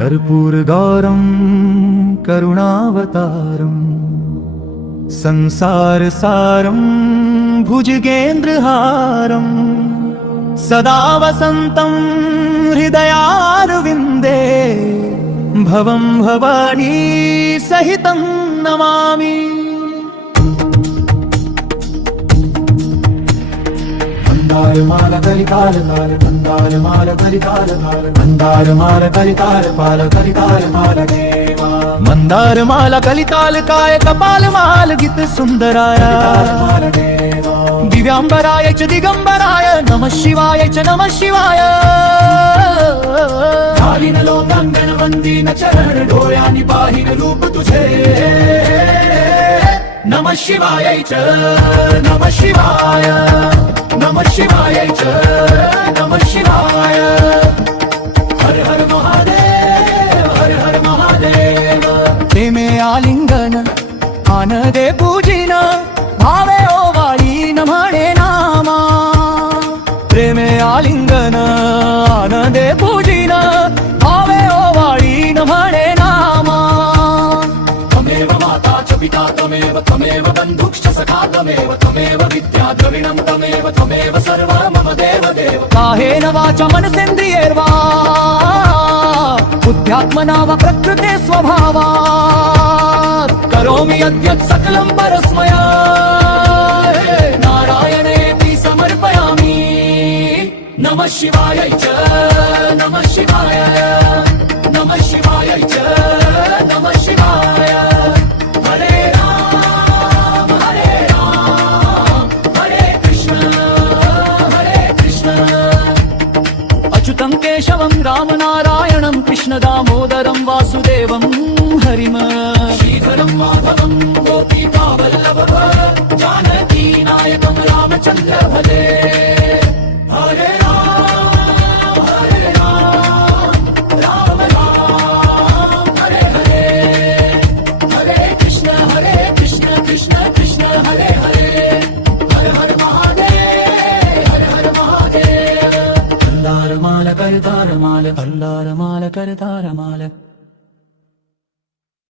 कर्पूरगौरं करुणावतारं संसारसारं भुजगेन्द्रहारं सदा वसन्तं हृदयारविन्दे भवं भवानी सहितं नमामि। मंदारमाला कलिकाल काल मंदारमाला कलिकाल काल मंदारमाला कलिकाल पाल कलिकाल माल देवा मंदारमाला कलिकाल काय कपालमाल गीत सुंदराया दिव्यांबराय च दिगंबराय नमः शिवाय च नमः शिवाय कालीन लोकांगण वंदीन चरण डोळ्यांनी पाहिन रूप तुझे नमः शिवाय च नमः शिवाय नमः शिवाय च नमः शिवाय हर हर महादेव हर हर महादेव प्रेमे आलिंगन आनंदे पूजिन भावे ओवाळी न म्हणे नामा प्रेमे आलिंगन आनंदे पूजिन भावे ओवाळी न म्हणे नामा त्वमेव माता च पिता त्वमेव बन्धुश्च सखा त्वमेव विद्या द्रविणं त्वमेव सर्व मम देव देव काहेन वाचा मनसेन्द्रियैर्वा बुद्ध्यात्मना वा प्रकृते स्वभावात् करोमि यद्यत् सकलं परस्मया नारायणेति समर्पयामि नमः शिवाय च नमः शिवाय नमः शिवाय च नमः शिवाय हरे राम हरे कृष्ण अच्युतं केशवं रामनारायणं कृष्णदामोदरं वासुदेवं हरिं श्रीधरं माधवं गोपिकावल्लभं जानकी नायकं रामचन्द्र भजे हरे राम राम राम हरे हरे हरे कृष्ण कृष्ण कृष्ण हरे हरे हर हर महादेव मंदारमाला करतारमाल